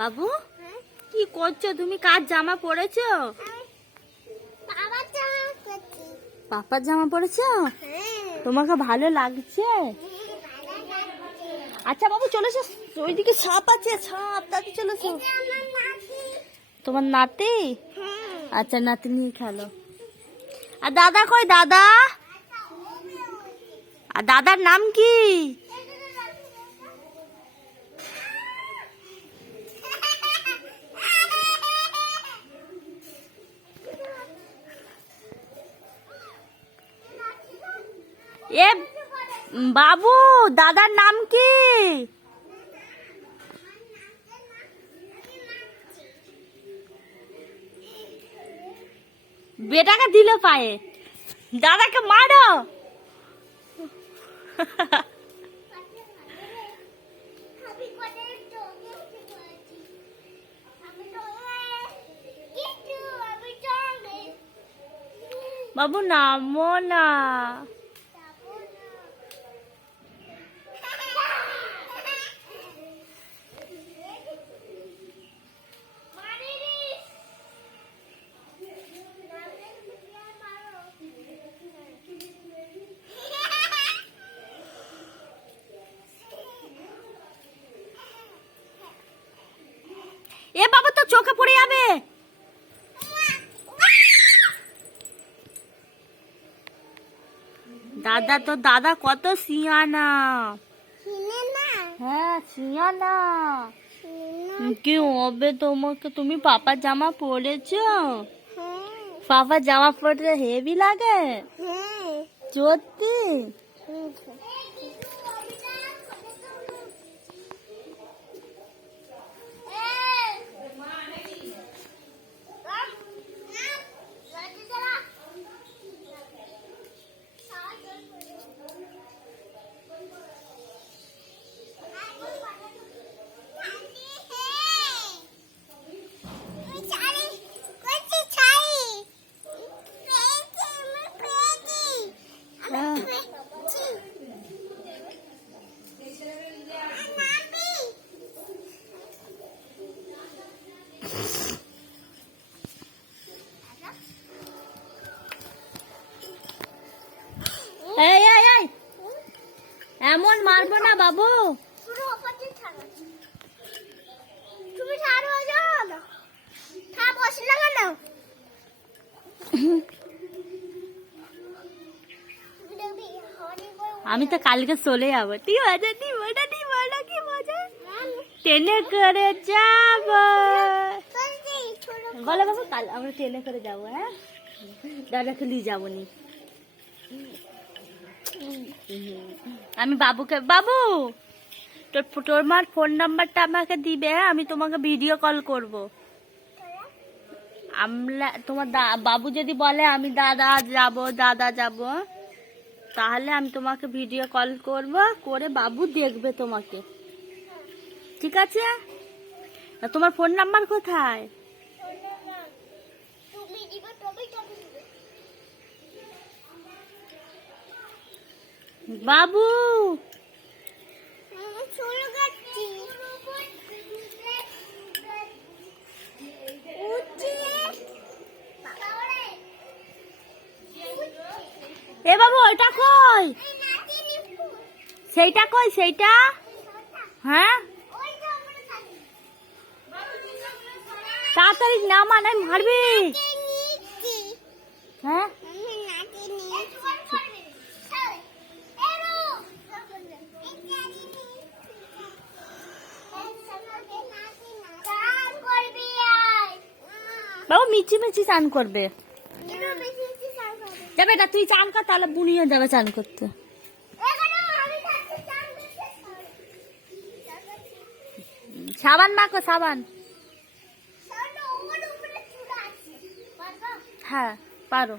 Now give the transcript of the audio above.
বাবু কি করছো তুমি? কার জামা পরেছো? পাপার জামা পরেছো? তোমাকে ভালো লাগছে? আচ্ছা বাবু চলেছো, ওইদিকে সাপ আছে, সাপ, তাতে চলেছো। তোমার নাতি? আচ্ছা নাতি নিয়ে খেলো। আর দাদা কই? দাদা, আর দাদার নাম কি? এ বাবু, দাদার নাম কি? বেটাকে দিল পায়ে, দাদাকে মারো। বাবু নামো না। এ বাবা তো চোখে পড়ে যাবে। দাদা তো দাদা কত সিয়ানা। হ্যাঁ সিয়ানা। কি হবে তোমাকে? তুমি পাপার জামা পরেছো? পাপার জামা পরতে হেভি লাগে সত্যি। এই এই এই এমন মারবো না বাবু। তুমি আমি তো কালকে চলে যাবো। ঠিক আছে, কি মজা, ট্রেনে করে যাব। বলো বাবু, কাল আমরা ট্রেনে করে যাবো। হ্যাঁ দাদাকে নিয়ে যাবো নি। আমি বাবুকে, বাবু তোর মার ফোন নাম্বারটা আমাকে দিবে। হ্যাঁ আমি তোমাকে ভিডিও কল করব। আমরা তোমার বাবু যদি বলে আমি দাদা যাব, তাহলে আমি তোমাকে ভিডিও কল করব, করে বাবু দেখবে তোমাকে। ঠিক আছে? তোমার ফোন নাম্বার কোথায়? বাবু এ বাবু ওইটা কই? সেইটা কই? সেইটা হ্যাঁ তাড়াতাড়ি নামা, নাই মারবি। হ্যাঁ বাবু মিচি মিচি চান করবে। যাবে না তুই চান কর, তাহলে বুনিয়ে যাবে চান করতে। সাবান মাখো, সাবান। হ্যাঁ পারো।